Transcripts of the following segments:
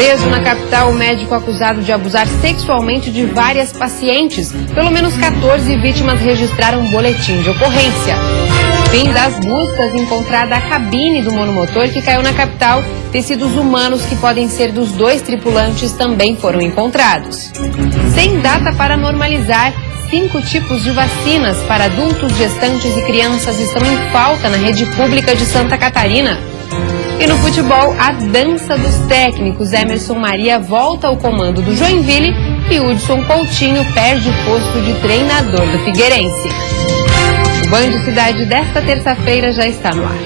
Preso na capital, o médico acusado de abusar sexualmente de várias pacientes. Pelo menos 14 vítimas registraram um boletim de ocorrência. Fim das buscas, encontrada a cabine do monomotor que caiu na capital. Tecidos humanos que podem ser dos 2 tripulantes também foram encontrados. Sem data para normalizar, 5 tipos de vacinas para adultos, gestantes e crianças estão em falta na rede pública de Santa Catarina. E no futebol, a dança dos técnicos. Emerson Maria volta ao comando do Joinville e Hudson Coutinho perde o posto de treinador do Figueirense. O Band Cidade desta terça-feira já está no ar.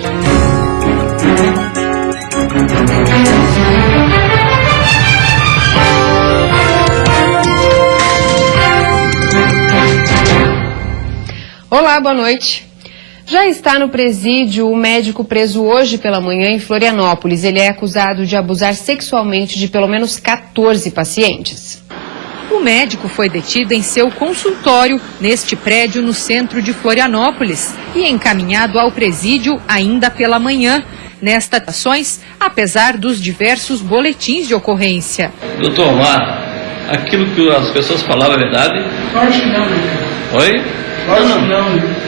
Olá, boa noite. Já está no presídio o médico preso hoje pela manhã em Florianópolis. Ele é acusado de abusar sexualmente de pelo menos 14 pacientes. O médico foi detido em seu consultório neste prédio no centro de Florianópolis e encaminhado ao presídio ainda pela manhã. Nestas ações, apesar dos diversos boletins de ocorrência. Doutor Omar, aquilo que as pessoas falavam é verdade? Acho que não. Oi? Acho que não.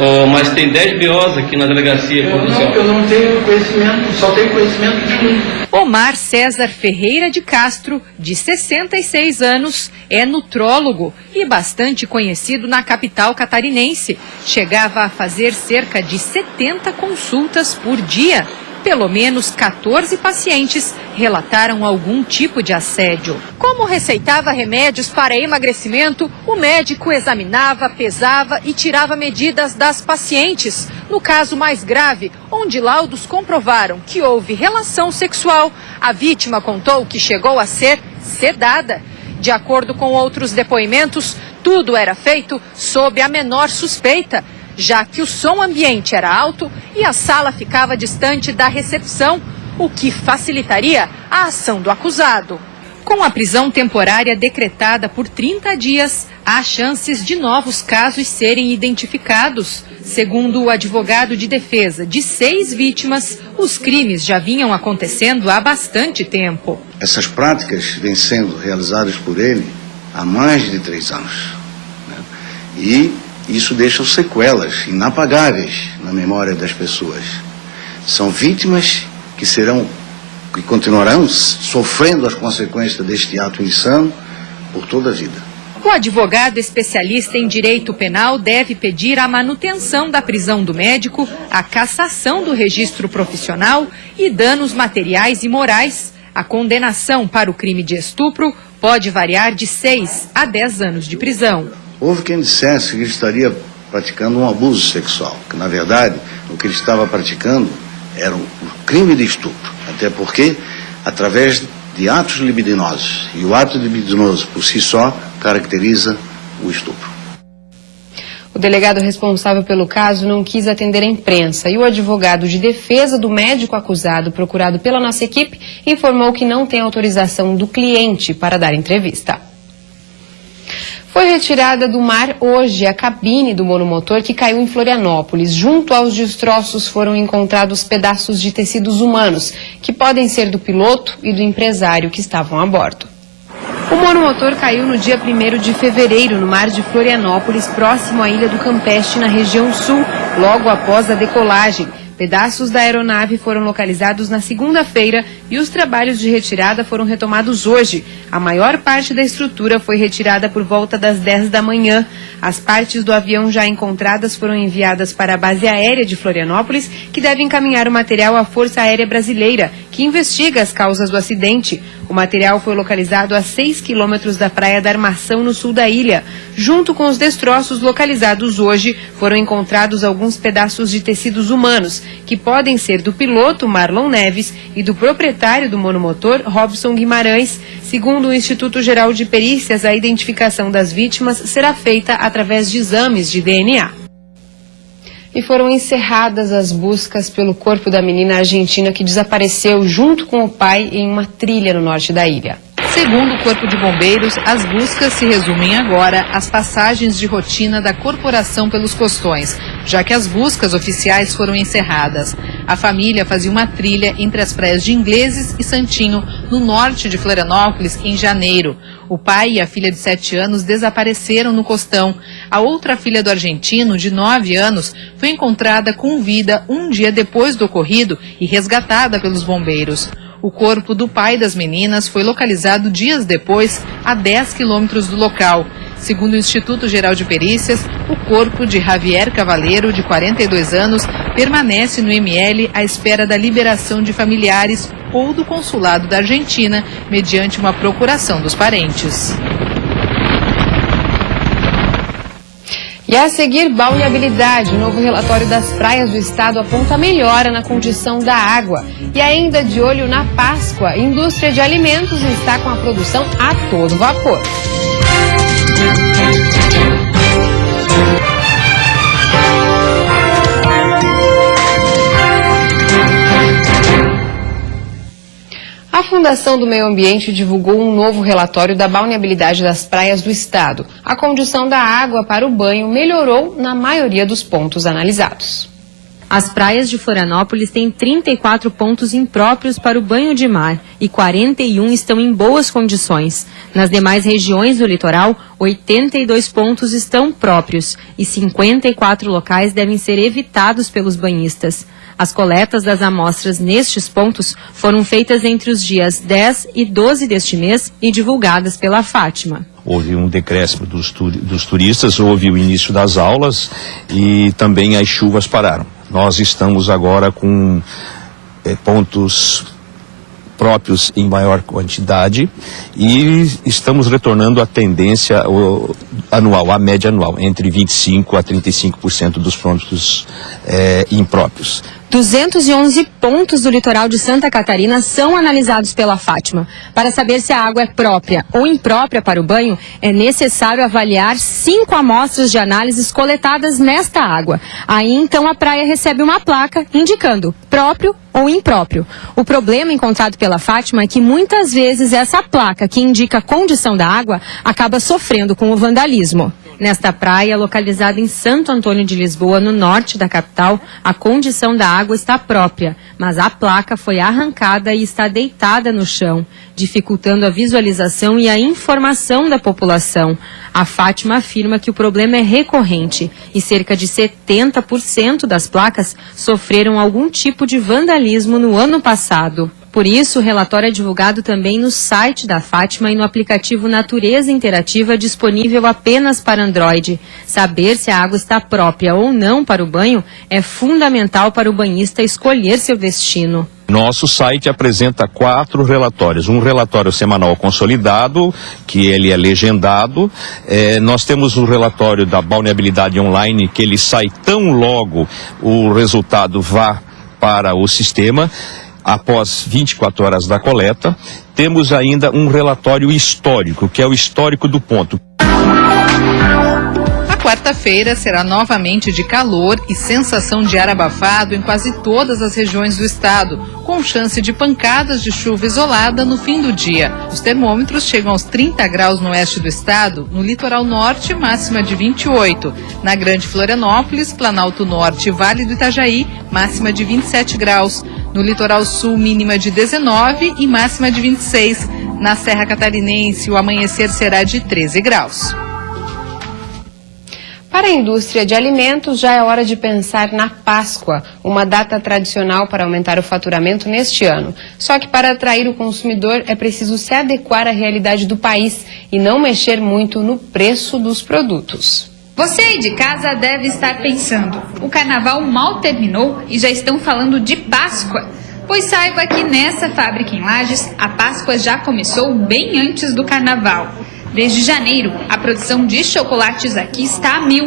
Oh, mas tem 10 BOs aqui na delegacia. Eu não tenho conhecimento, só tenho conhecimento de mim. Omar César Ferreira de Castro, de 66 anos, é nutrólogo e bastante conhecido na capital catarinense. Chegava a fazer cerca de 70 consultas por dia. Pelo menos 14 pacientes relataram algum tipo de assédio. Como receitava remédios para emagrecimento, o médico examinava, pesava e tirava medidas das pacientes. No caso mais grave, onde laudos comprovaram que houve relação sexual, a vítima contou que chegou a ser sedada. De acordo com outros depoimentos, tudo era feito sob a menor suspeita, já que o som ambiente era alto e a sala ficava distante da recepção, o que facilitaria a ação do acusado. Com a prisão temporária decretada por 30 dias, há chances de novos casos serem identificados. Segundo o advogado de defesa de 6 vítimas, os crimes já vinham acontecendo há bastante tempo. Essas práticas vêm sendo realizadas por ele há mais de 3 anos. E isso deixa sequelas inapagáveis na memória das pessoas. São vítimas que continuarão sofrendo as consequências deste ato insano por toda a vida. O advogado especialista em direito penal deve pedir a manutenção da prisão do médico, a cassação do registro profissional e danos materiais e morais. A condenação para o crime de estupro pode variar de 6 a 10 anos de prisão. Houve quem dissesse que ele estaria praticando um abuso sexual, que na verdade o que ele estava praticando era um crime de estupro, até porque através de atos libidinosos, e o ato libidinoso por si só caracteriza o estupro. O delegado responsável pelo caso não quis atender a imprensa e o advogado de defesa do médico acusado, procurado pela nossa equipe, informou que não tem autorização do cliente para dar entrevista. Foi retirada do mar hoje a cabine do monomotor que caiu em Florianópolis. Junto aos destroços foram encontrados pedaços de tecidos humanos, que podem ser do piloto e do empresário que estavam a bordo. O monomotor caiu no dia 1º de fevereiro no mar de Florianópolis, próximo à Ilha do Campeche, na região sul, logo após a decolagem. Pedaços da aeronave foram localizados na segunda-feira e os trabalhos de retirada foram retomados hoje. A maior parte da estrutura foi retirada por volta das 10 da manhã. As partes do avião já encontradas foram enviadas para a base aérea de Florianópolis, que deve encaminhar o material à Força Aérea Brasileira, que investiga as causas do acidente. O material foi localizado a 6 quilômetros da Praia da Armação, no sul da ilha. Junto com os destroços localizados hoje, foram encontrados alguns pedaços de tecidos humanos, que podem ser do piloto Marlon Neves e do proprietário do monomotor Robson Guimarães. Segundo o Instituto Geral de Perícias, a identificação das vítimas será feita através de exames de DNA. E foram encerradas as buscas pelo corpo da menina argentina que desapareceu junto com o pai em uma trilha no norte da ilha. Segundo o Corpo de Bombeiros, as buscas se resumem agora às passagens de rotina da corporação pelos costões, já que as buscas oficiais foram encerradas. A família fazia uma trilha entre as praias de Ingleses e Santinho, no norte de Florianópolis, em janeiro. O pai e a filha de 7 anos desapareceram no costão. A outra filha do argentino, de 9 anos, foi encontrada com vida um dia depois do ocorrido e resgatada pelos bombeiros. O corpo do pai das meninas foi localizado dias depois, a 10 quilômetros do local. Segundo o Instituto Geral de Perícias, o corpo de Javier Cavaleiro, de 42 anos, permanece no ML à espera da liberação de familiares ou do consulado da Argentina, mediante uma procuração dos parentes. E a seguir, balneabilidade. O novo relatório das praias do estado aponta melhora na condição da água. E ainda de olho na Páscoa, a indústria de alimentos está com a produção a todo vapor. A Fundação do Meio Ambiente divulgou um novo relatório da balneabilidade das praias do estado. A condição da água para o banho melhorou na maioria dos pontos analisados. As praias de Florianópolis têm 34 pontos impróprios para o banho de mar e 41 estão em boas condições. Nas demais regiões do litoral, 82 pontos estão próprios e 54 locais devem ser evitados pelos banhistas. As coletas das amostras nestes pontos foram feitas entre os dias 10 e 12 deste mês e divulgadas pela Fátima. Houve um decréscimo dos turistas, houve o início das aulas e também as chuvas pararam. Nós estamos agora com pontos próprios em maior quantidade e estamos retornando à tendência anual, à média anual, entre 25% a 35% dos pontos impróprios. 211 pontos do litoral de Santa Catarina são analisados pela Fátima. Para saber se a água é própria ou imprópria para o banho, é necessário avaliar 5 amostras de análises coletadas nesta água. Aí, então, a praia recebe uma placa indicando próprio ou impróprio. O problema encontrado pela Fátima é que muitas vezes essa placa que indica a condição da água acaba sofrendo com o vandalismo. Nesta praia, localizada em Santo Antônio de Lisboa, no norte da capital, a condição da água está própria, mas a placa foi arrancada e está deitada no chão, dificultando a visualização e a informação da população. A Fátima afirma que o problema é recorrente e cerca de 70% das placas sofreram algum tipo de vandalismo no ano passado. Por isso, o relatório é divulgado também no site da Fátima e no aplicativo Natureza Interativa, disponível apenas para Android. Saber se a água está própria ou não para o banho é fundamental para o banhista escolher seu destino. Nosso site apresenta 4 relatórios. Um relatório semanal consolidado, que ele é legendado. Nós temos o relatório da balneabilidade online, que ele sai tão logo o resultado vá para o sistema. Após 24 horas da coleta, temos ainda um relatório histórico, que é o histórico do ponto. A quarta-feira será novamente de calor e sensação de ar abafado em quase todas as regiões do estado, com chance de pancadas de chuva isolada no fim do dia. Os termômetros chegam aos 30 graus no oeste do estado, no litoral norte, máxima de 28. Na Grande Florianópolis, Planalto Norte e Vale do Itajaí, máxima de 27 graus. No litoral sul, mínima de 19 e máxima de 26. Na Serra Catarinense, o amanhecer será de 13 graus. Para a indústria de alimentos, já é hora de pensar na Páscoa, uma data tradicional para aumentar o faturamento neste ano. Só que para atrair o consumidor é preciso se adequar à realidade do país e não mexer muito no preço dos produtos. Você aí de casa deve estar pensando, o carnaval mal terminou e já estão falando de Páscoa. Pois saiba que nessa fábrica em Lages, a Páscoa já começou bem antes do carnaval. Desde janeiro, a produção de chocolates aqui está a 1000.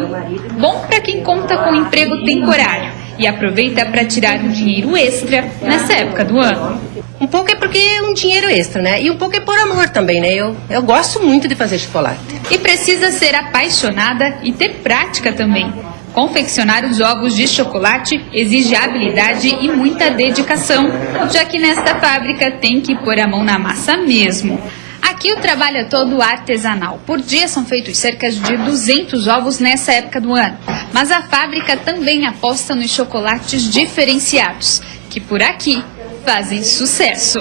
Bom para quem conta com emprego temporário e aproveita para tirar um dinheiro extra nessa época do ano. Um pouco é porque é um dinheiro extra, né? E um pouco é por amor também, né? Eu gosto muito de fazer chocolate. E precisa ser apaixonada e ter prática também. Confeccionar os ovos de chocolate exige habilidade e muita dedicação, já que nesta fábrica tem que pôr a mão na massa mesmo. Aqui o trabalho é todo artesanal. Por dia são feitos cerca de 200 ovos nessa época do ano. Mas a fábrica também aposta nos chocolates diferenciados, que por aqui fazem sucesso.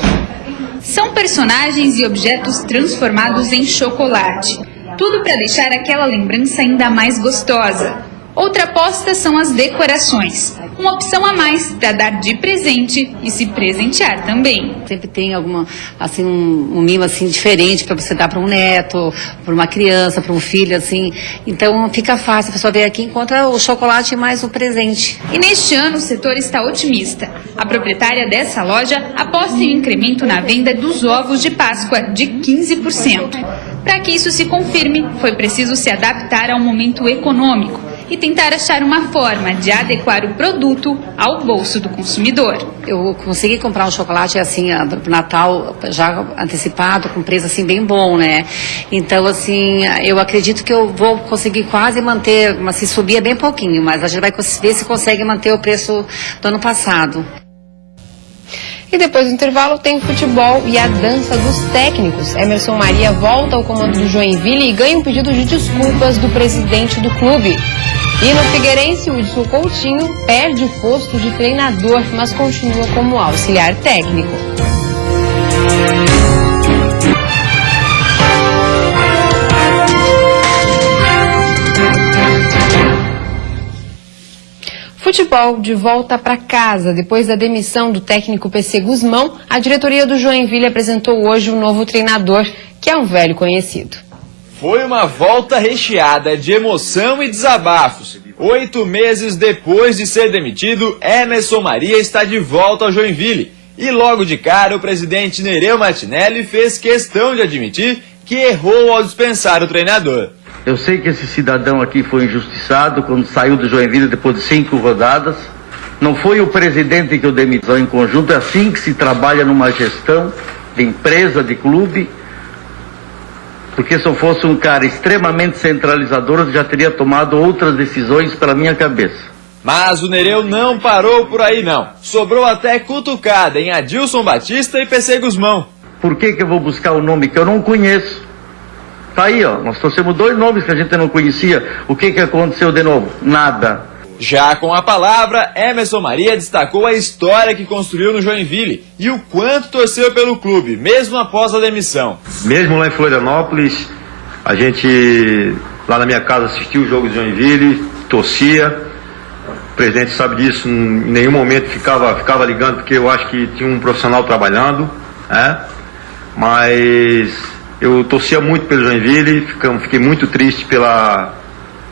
São personagens e objetos transformados em chocolate. Tudo para deixar aquela lembrança ainda mais gostosa. Outra aposta são as decorações. Uma opção a mais para dar de presente e se presentear também. Sempre tem alguma, assim, um mimo assim diferente para você dar para um neto, para uma criança, para um filho, assim. Então fica fácil, a pessoa vem aqui e encontra o chocolate mais um presente. E neste ano o setor está otimista. A proprietária dessa loja aposta em um incremento na venda dos ovos de Páscoa de 15%. Para que isso se confirme, foi preciso se adaptar ao momento econômico e tentar achar uma forma de adequar o produto ao bolso do consumidor. Eu consegui comprar um chocolate assim para o Natal já antecipado, com preço assim bem bom, né? Então assim, eu acredito que eu vou conseguir quase manter, mas se subir é bem pouquinho, mas a gente vai ver se consegue manter o preço do ano passado. E depois do intervalo tem futebol e a dança dos técnicos. Emerson Maria volta ao comando do Joinville e ganha um pedido de desculpas do presidente do clube. E no Figueirense, o Hudson Coutinho perde o posto de treinador, mas continua como auxiliar técnico. Futebol de volta para casa. Depois da demissão do técnico PC Guzmão, a diretoria do Joinville apresentou hoje um novo treinador, que é um velho conhecido. Foi uma volta recheada de emoção e desabafos. 8 meses depois de ser demitido, Emerson Maria está de volta ao Joinville. E logo de cara, o presidente Nereu Martinelli fez questão de admitir que errou ao dispensar o treinador. Eu sei que esse cidadão aqui foi injustiçado quando saiu do Joinville depois de 5 rodadas. Não foi o presidente que o demitiu em conjunto, é assim que se trabalha numa gestão de empresa, de clube. Porque se eu fosse um cara extremamente centralizador, eu já teria tomado outras decisões pela minha cabeça. Mas o Nereu não parou por aí não. Sobrou até cutucada em Adilson Batista e PC Guzmão. Por que eu vou buscar um nome que eu não conheço? Tá aí, ó, nós trouxemos 2 nomes que a gente não conhecia. O que aconteceu de novo? Nada. Já com a palavra, Emerson Maria destacou a história que construiu no Joinville e o quanto torceu pelo clube, mesmo após a demissão. Mesmo lá em Florianópolis, a gente, lá na minha casa, assistiu o jogo de Joinville, torcia. O presidente sabe disso, em nenhum momento ficava ligando, porque eu acho que tinha um profissional trabalhando, né? Mas eu torcia muito pelo Joinville, fiquei muito triste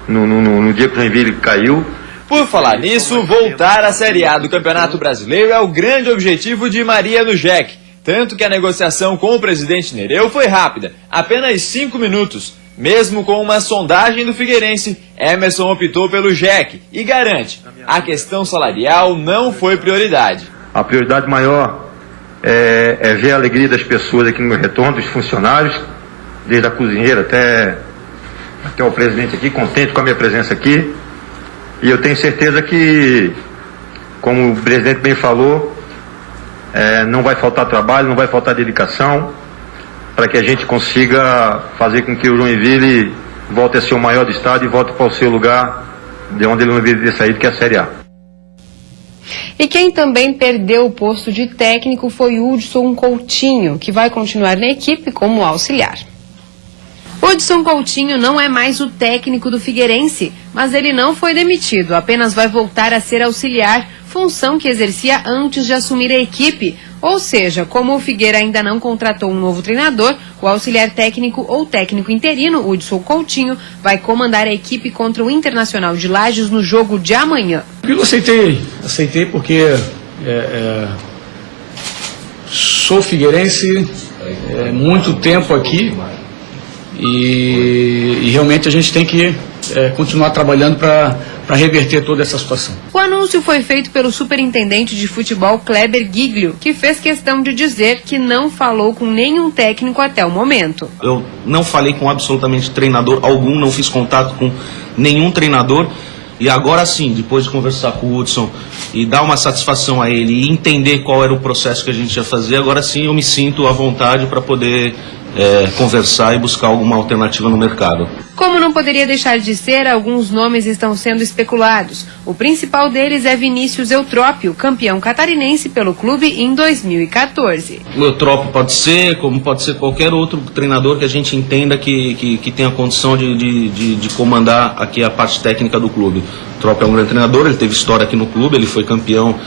no dia que o Joinville caiu. Por falar nisso, voltar à Série A do Campeonato Brasileiro é o grande objetivo de Maria no JEC. Tanto que a negociação com o presidente Nereu foi rápida, apenas 5 minutos. Mesmo com uma sondagem do Figueirense, Emerson optou pelo JEC e garante, a questão salarial não foi prioridade. A prioridade maior é ver a alegria das pessoas aqui no meu retorno, dos funcionários, desde a cozinheira até o presidente aqui, contente com a minha presença aqui. E eu tenho certeza que, como o presidente bem falou, não vai faltar trabalho, não vai faltar dedicação, para que a gente consiga fazer com que o Joinville volte a ser o maior do estado e volte para o seu lugar de onde ele não deveria ter saído, que é a Série A. E quem também perdeu o posto de técnico foi Hudson Coutinho, que vai continuar na equipe como auxiliar. Hudson Coutinho não é mais o técnico do Figueirense, mas ele não foi demitido, apenas vai voltar a ser auxiliar, função que exercia antes de assumir a equipe. Ou seja, como o Figueira ainda não contratou um novo treinador, o auxiliar técnico ou técnico interino, Hudson Coutinho, vai comandar a equipe contra o Internacional de Lages no jogo de amanhã. Eu aceitei porque sou figueirense, muito tempo aqui. E realmente a gente tem que continuar trabalhando para reverter toda essa situação. O anúncio foi feito pelo superintendente de futebol Kleber Giglio, que fez questão de dizer que não falou com nenhum técnico até o momento. Eu não falei com absolutamente treinador algum, não fiz contato com nenhum treinador. E agora sim, depois de conversar com o Hudson e dar uma satisfação a ele e entender qual era o processo que a gente ia fazer, agora sim eu me sinto à vontade para poder conversar e buscar alguma alternativa no mercado. Como não poderia deixar de ser, alguns nomes estão sendo especulados. O principal deles é Vinícius Eutrópio, campeão catarinense pelo clube em 2014. O Eutrópio pode ser, como pode ser qualquer outro treinador que a gente entenda que tenha condição de comandar aqui a parte técnica do clube. O Eutrópio é um grande treinador, ele teve história aqui no clube, ele foi campeão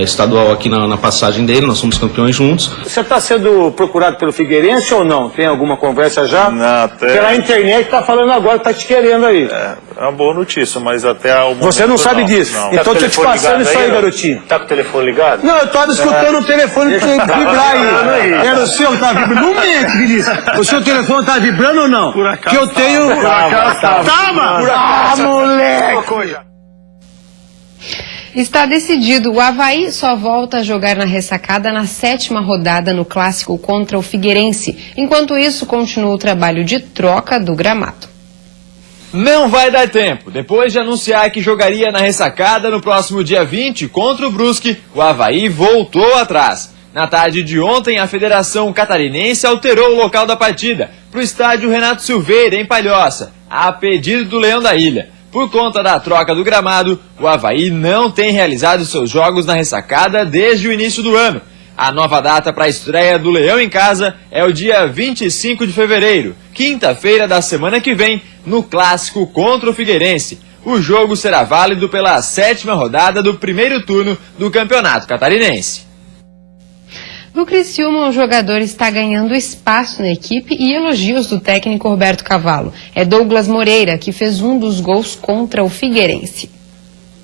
estadual aqui na passagem dele, nós somos campeões juntos. Você está sendo procurado pelo Figueirense ou não? Tem alguma conversa já? Não, até... Pela internet está falando agora, está te querendo aí. É uma boa notícia, mas até o momento... Você não sabe disso? Não. Então estou te passando isso aí, garotinho. Tá com o telefone ligado? Não, eu estava escutando o telefone vibrar aí. Era o seu que estava vibrando? Não mente, Vinícius. O seu telefone está vibrando ou não? Por acaso que eu tenho... Por acaso Tava! Moleque! Está decidido, o Avaí só volta a jogar na ressacada na 7ª rodada no clássico contra o Figueirense. Enquanto isso, continua o trabalho de troca do gramado. Não vai dar tempo. Depois de anunciar que jogaria na ressacada no próximo dia 20 contra o Brusque, o Avaí voltou atrás. Na tarde de ontem, a Federação Catarinense alterou o local da partida para o estádio Renato Silveira, em Palhoça, a pedido do Leão da Ilha. Por conta da troca do gramado, o Avaí não tem realizado seus jogos na ressacada desde o início do ano. A nova data para a estreia do Leão em casa é o dia 25 de fevereiro, quinta-feira da semana que vem, no clássico contra o Figueirense. O jogo será válido pela 7ª rodada do primeiro turno do Campeonato Catarinense. No Criciúma, o jogador está ganhando espaço na equipe e elogios do técnico Roberto Cavalo. É Douglas Moreira, que fez um dos gols contra o Figueirense.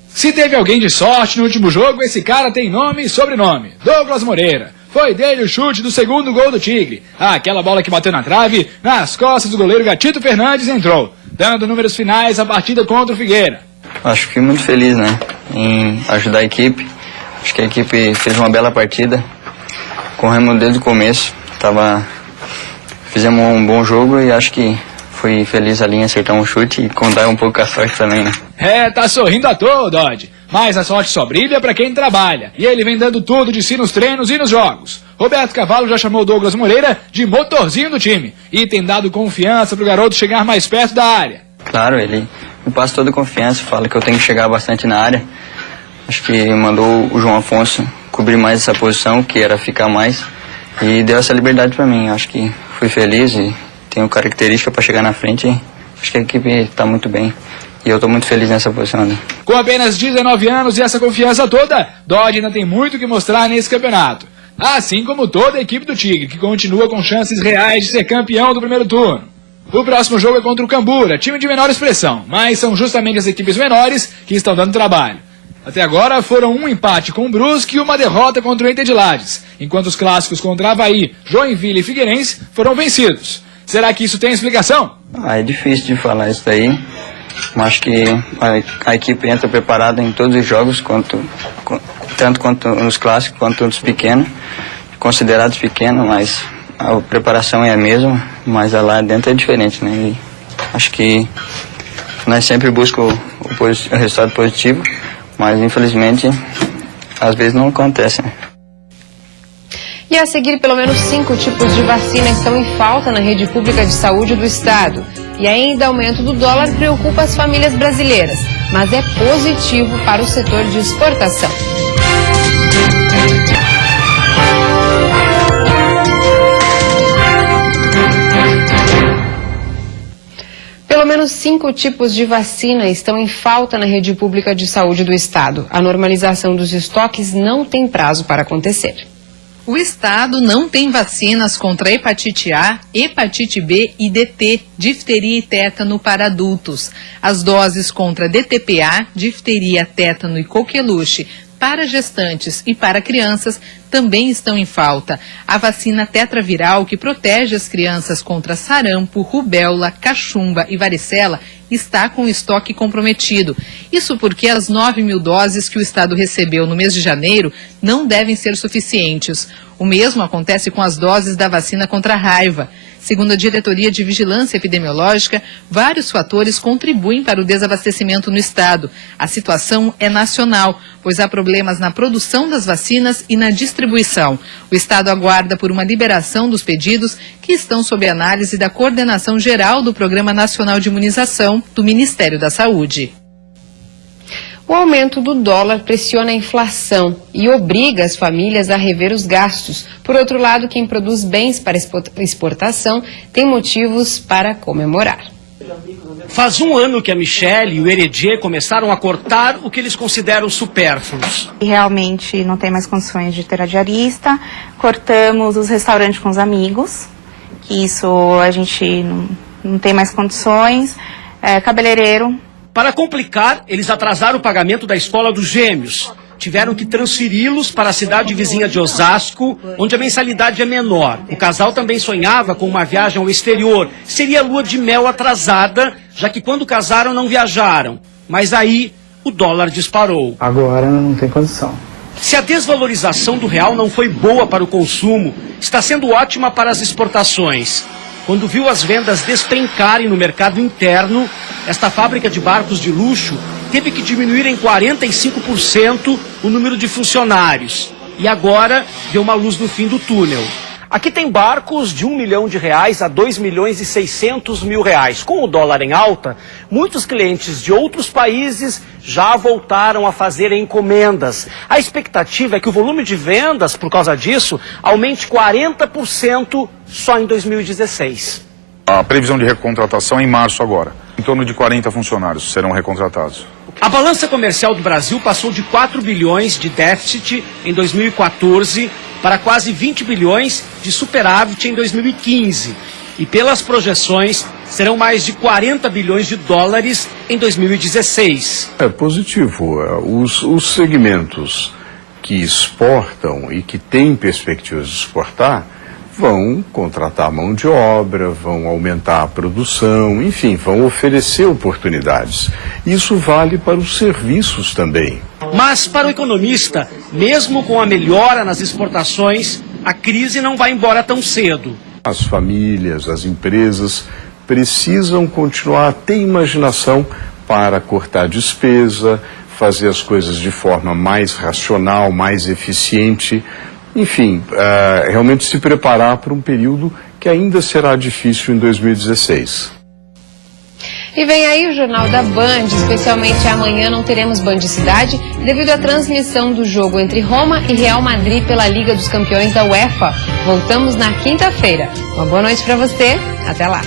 Se teve alguém de sorte no último jogo, esse cara tem nome e sobrenome. Douglas Moreira. Foi dele o chute do segundo gol do Tigre. Aquela bola que bateu na trave, nas costas do goleiro Gatito Fernandes, entrou, dando números finais à partida contra o Figueira. Acho que fui muito feliz, em ajudar a equipe. Acho que a equipe fez uma bela partida. Corremos desde o começo, fizemos um bom jogo e acho que fui feliz ali em acertar um chute e contar um pouco com a sorte também, Tá sorrindo à toa, Dodge. Mas a sorte só brilha pra quem trabalha. E ele vem dando tudo de si nos treinos e nos jogos. Roberto Cavalo já chamou Douglas Moreira de motorzinho do time e tem dado confiança pro garoto chegar mais perto da área. Claro, ele me passa toda a confiança, fala que eu tenho que chegar bastante na área. Acho que mandou o João Afonso cobrir mais essa posição, que era ficar mais, e deu essa liberdade para mim. Acho que fui feliz e tenho característica para chegar na frente. Acho que a equipe está muito bem e eu estou muito feliz nessa posição. Com apenas 19 anos e essa confiança toda, Dodge ainda tem muito que mostrar nesse campeonato. Assim como toda a equipe do Tigre, que continua com chances reais de ser campeão do primeiro turno. O próximo jogo é contra o Cambura, time de menor expressão, mas são justamente as equipes menores que estão dando trabalho. Até agora foram um empate com o Brusque e uma derrota contra o Inter de Lages, enquanto os clássicos contra Avaí, Joinville e Figueirense foram vencidos. Será que isso tem explicação? É difícil de falar isso daí, mas acho que a equipe entra preparada em todos os jogos, tanto quanto nos clássicos quanto nos pequenos, considerados pequenos, mas a preparação é a mesma, mas lá dentro é diferente, E acho que nós sempre buscamos o resultado positivo, mas infelizmente às vezes não acontece. E a seguir, pelo menos 5 tipos de vacina estão em falta na rede pública de saúde do estado. E ainda o aumento do dólar preocupa as famílias brasileiras, mas é positivo para o setor de exportação. Pelo menos 5 tipos de vacina estão em falta na rede pública de saúde do estado. A normalização dos estoques não tem prazo para acontecer. O estado não tem vacinas contra hepatite A, hepatite B e DT, difteria e tétano para adultos. As doses contra DTPA, difteria, tétano e coqueluche para gestantes e para crianças também estão em falta. A vacina tetraviral, que protege as crianças contra sarampo, rubéola, cachumba e varicela, está com o estoque comprometido. Isso porque as 9.000 doses que o estado recebeu no mês de janeiro não devem ser suficientes. O mesmo acontece com as doses da vacina contra a raiva. Segundo a Diretoria de Vigilância Epidemiológica, vários fatores contribuem para o desabastecimento no estado. A situação é nacional, pois há problemas na produção das vacinas e na distribuição distribuição. O Estado aguarda por uma liberação dos pedidos que estão sob análise da Coordenação Geral do Programa Nacional de Imunização do Ministério da Saúde. O aumento do dólar pressiona a inflação e obriga as famílias a rever os gastos. Por outro lado, quem produz bens para exportação tem motivos para comemorar. Faz um ano que a Michelle e o Heredier começaram a cortar o que eles consideram supérfluos. Realmente não tem mais condições de ter a diarista. Cortamos os restaurantes com os amigos, que isso a gente não tem mais condições. Cabeleireiro. Para complicar, eles atrasaram o pagamento da escola dos gêmeos. Tiveram que transferi-los para a cidade vizinha de Osasco, onde a mensalidade é menor. O casal também sonhava com uma viagem ao exterior. Seria lua de mel atrasada, já que quando casaram não viajaram. Mas aí o dólar disparou. Agora não tem condição. Se a desvalorização do real não foi boa para o consumo, está sendo ótima para as exportações. Quando viu as vendas despencarem no mercado interno, esta fábrica de barcos de luxo teve que diminuir em 45% o número de funcionários. E agora deu uma luz no fim do túnel. Aqui tem barcos de R$1 milhão a R$2.600.000. Com o dólar em alta, muitos clientes de outros países já voltaram a fazer encomendas. A expectativa é que o volume de vendas, por causa disso, aumente 40% só em 2016. A previsão de recontratação é em março agora. Em torno de 40 funcionários serão recontratados. A balança comercial do Brasil passou de 4 bilhões de déficit em 2014 para quase 20 bilhões de superávit em 2015. E pelas projeções, serão mais de 40 bilhões de dólares em 2016. É positivo. Os segmentos que exportam e que têm perspectivas de exportar vão contratar mão de obra, vão aumentar a produção, enfim, vão oferecer oportunidades. Isso vale para os serviços também. Mas para o economista, mesmo com a melhora nas exportações, a crise não vai embora tão cedo. As famílias, as empresas precisam continuar a ter imaginação para cortar despesa, fazer as coisas de forma mais racional, mais eficiente. Enfim, realmente se preparar para um período que ainda será difícil em 2016. E vem aí o Jornal da Band, especialmente amanhã não teremos Band Cidade, devido à transmissão do jogo entre Roma e Real Madrid pela Liga dos Campeões da UEFA. Voltamos na quinta-feira. Uma boa noite para você, até lá.